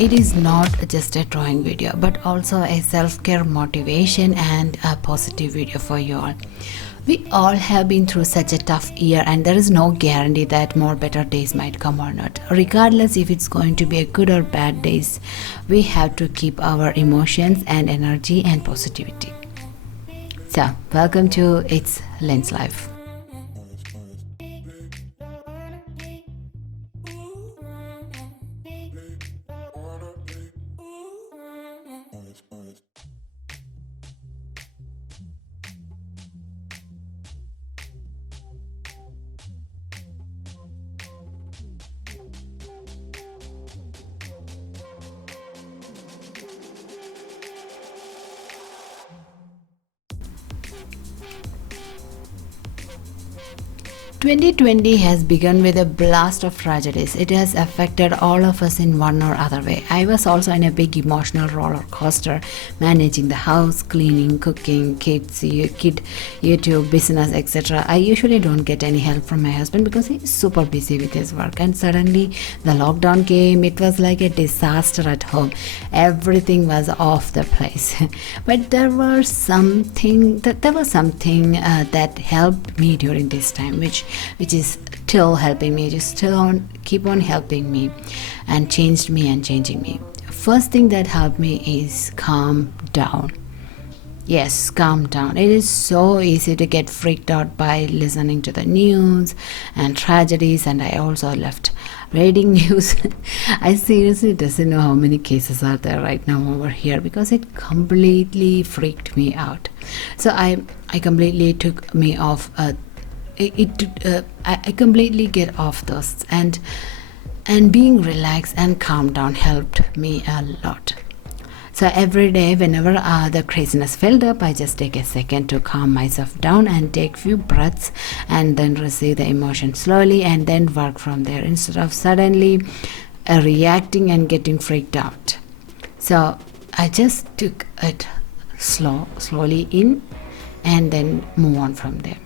It is not just a drawing video, but also a self-care motivation and a positive video for you all. We all have been through such a tough year, and there is no guarantee that more better days might come or not. Regardless if it's going to be a good or bad days, we have to keep our emotions and energy and positivity. So, welcome to It's Lens Life. "2020 has begun with a blast of tragedies. It has affected all of us in one or other way. I was also in a big emotional roller coaster, managing the house, cleaning, cooking, kid, YouTube, business, etc. I usually don't get any help from my husband because he's super busy with his work. And suddenly the lockdown came. It was like a disaster at home. Everything was off the place. But there was something that helped me during this time, which is still helping me, just still on keep on helping me and changing me. First thing that helped me is calm down. Yes, calm down. It is so easy to get freaked out by listening to the news and tragedies, and I also left reading news. I seriously doesn't know how many cases are there right now over here because it completely freaked me out. So I completely took me off I completely get off those, and being relaxed and calm down helped me a lot. So every day whenever the craziness filled up, I just take a second to calm myself down and take few breaths and then receive the emotion slowly and then work from there instead of suddenly reacting and getting freaked out. So I just took it slowly in and then move on from there.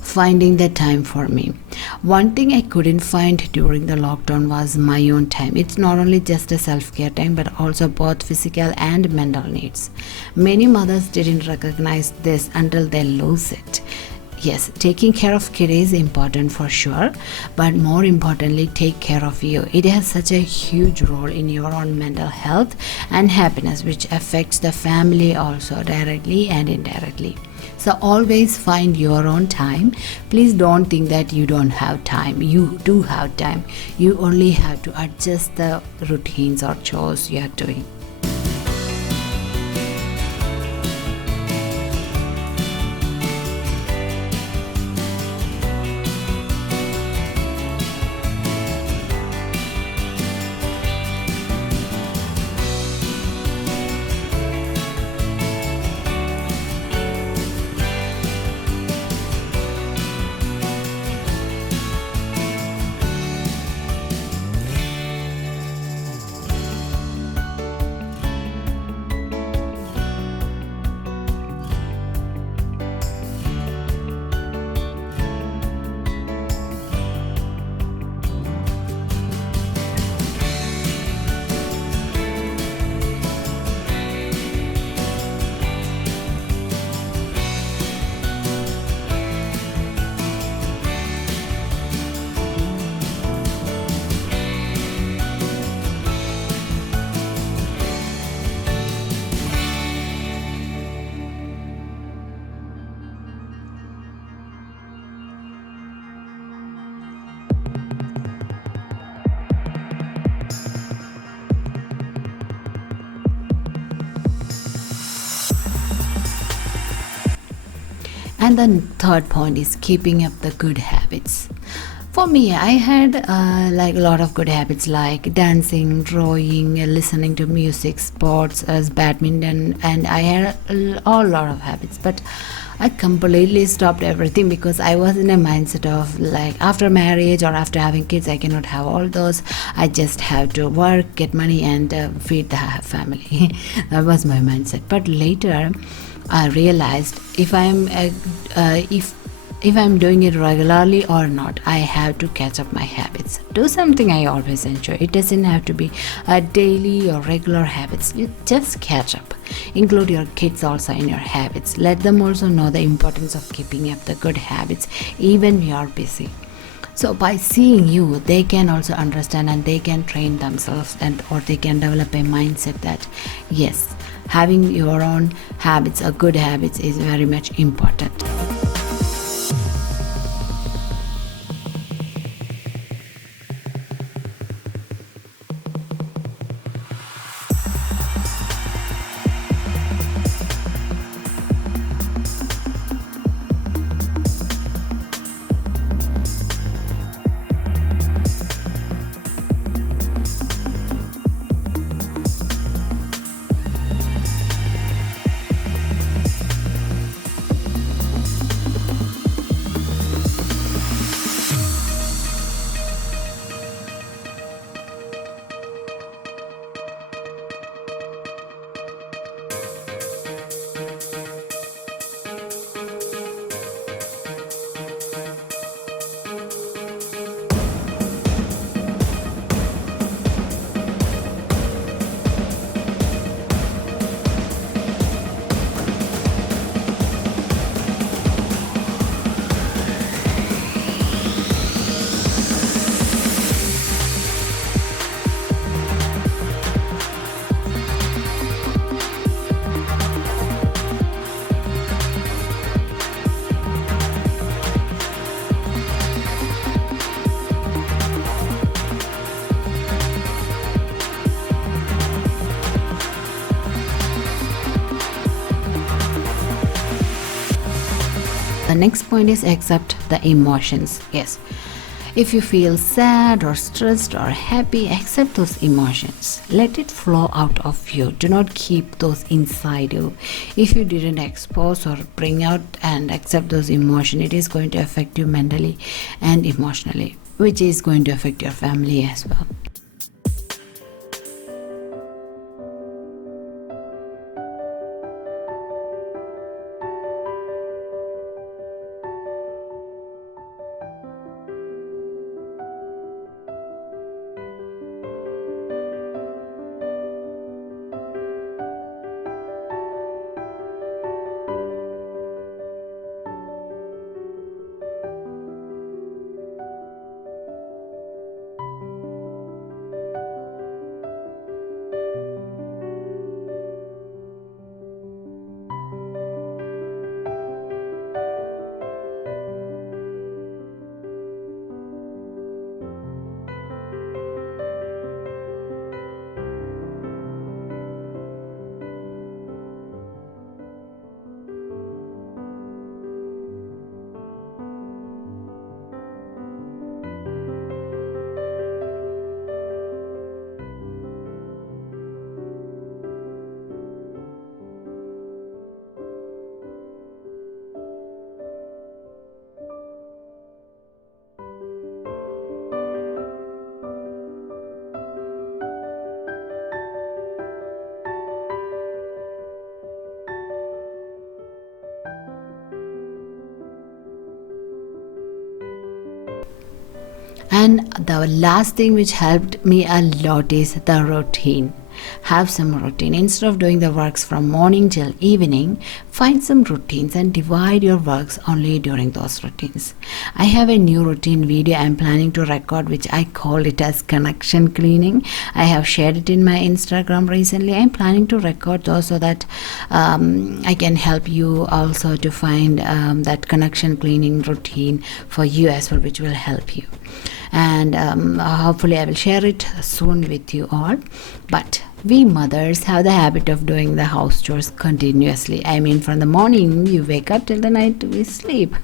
Finding the time for me. One thing I couldn't find during the lockdown was my own time. It's not only just a self-care time but also both physical and mental needs. Many mothers didn't recognize this until they lose it. Yes, taking care of kids is important for sure, but more importantly, take care of you. It has such a huge role in your own mental health and happiness, which affects the family also directly and indirectly. So always find your own time. Please don't think that you don't have time. You do have time. You only have to adjust the routines or chores you are doing. And the third point is keeping up the good habits. For me, I had like a lot of good habits like dancing, drawing, listening to music, sports, as badminton, and I had a lot of habits. But I completely stopped everything because I was in a mindset of like after marriage or after having kids, I cannot have all those. I just have to work, get money, and feed the family. That was my mindset. But later, I realized if I'm doing it regularly or not, I have to catch up my habits. Do something I always enjoy. It doesn't have to be a daily or regular habits. You just catch up. Include your kids also in your habits. Let them also know the importance of keeping up the good habits even when you are busy. So by seeing you, they can also understand and they can train themselves, and or they can develop a mindset that yes, having your own habits or good habits is very much important. The next point is accept the emotions. Yes. If you feel sad or stressed or happy, accept those emotions. Let it flow out of you. Do not keep those inside you. If you didn't expose or bring out and accept those emotions, it is going to affect you mentally and emotionally, which is going to affect your family as well. And the last thing which helped me a lot is the routine. Have some routine. Instead of doing the works from morning till evening, find some routines and divide your works only during those routines. I have a new routine video I'm planning to record, which I call it as connection cleaning. I have shared it in my Instagram recently. I'm planning to record those so that I can help you also to find that connection cleaning routine for you as well, which will help you. And hopefully I will share it soon with you all. But We mothers have the habit of doing the house chores continuously. I mean, from the morning you wake up till the night we sleep,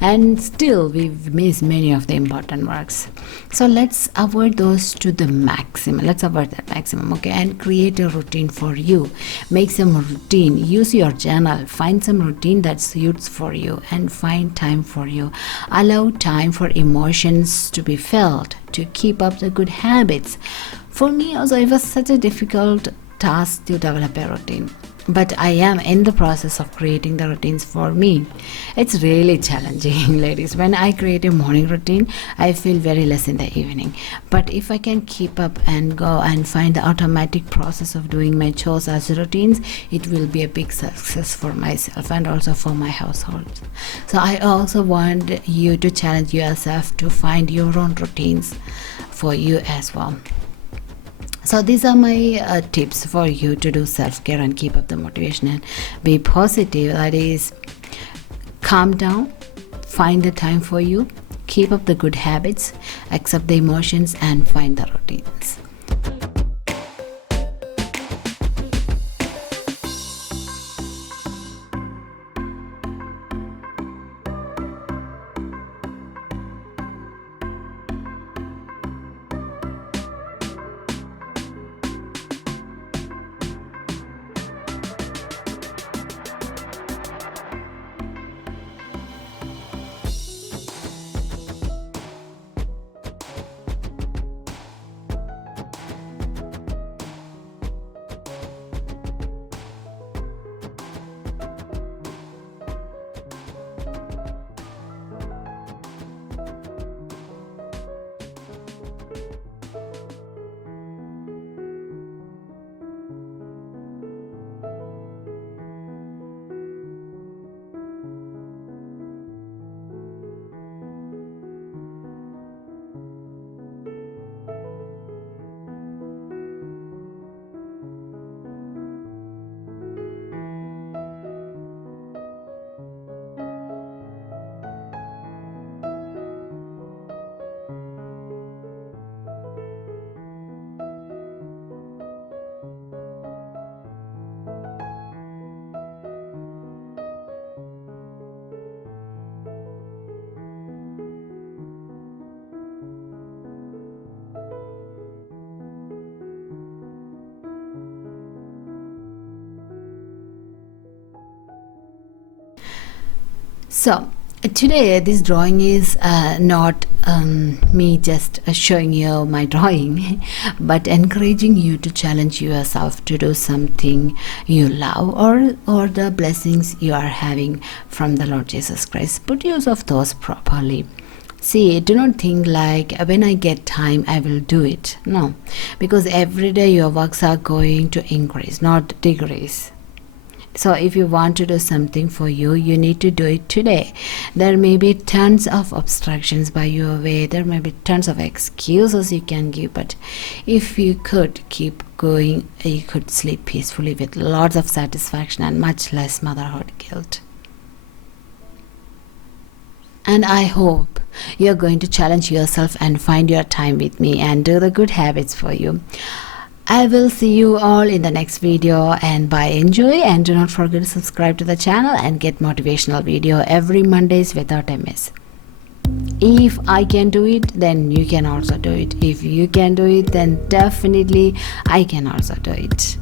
and still we miss many of the important works. So let's avoid those to the maximum. Let's avoid that maximum, okay? And create a routine for you. Make some routine. Use your journal. Find some routine that suits for you, and find time for you. Allow time for emotions to be felt, to keep up the good habits. For me also, it was such a difficult task to develop a routine, but I am in the process of creating the routines for me. It's really challenging ladies. When I create a morning routine, I feel very less in the evening, but if I can keep up and go and find the automatic process of doing my chores as routines, it will be a big success for myself and also for my household. So I also want you to challenge yourself to find your own routines for you as well. So these are my tips for you to do self-care and keep up the motivation and be positive. That is, calm down, find the time for you, keep up the good habits, accept the emotions, and find the routines. So today this drawing is not me just showing you my drawing, but encouraging you to challenge yourself to do something you love, or the blessings you are having from the Lord Jesus Christ. Put use of those properly. See, do not think like when I get time I will do it. No, because every day your works are going to increase, not decrease. So if you want to do something for you, you need to do it today. There may be tons of obstructions by your way. There may be tons of excuses you can give, but if you could keep going, you could sleep peacefully with lots of satisfaction and much less motherhood guilt. And I hope you're going to challenge yourself and find your time with me and do the good habits for you. I will see you all in the next video, and bye, enjoy, and do not forget to subscribe to the channel and get motivational video every Mondays without a miss. If I can do it, then you can also do it. If you can do it, then definitely I can also do it.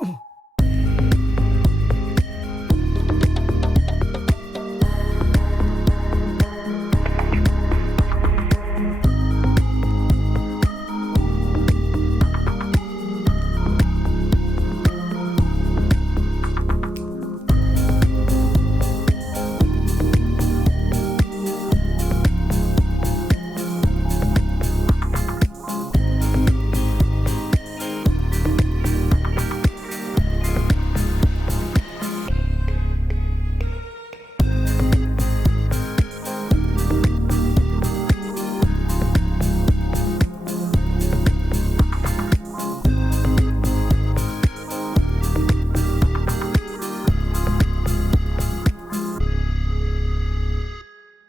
Oh.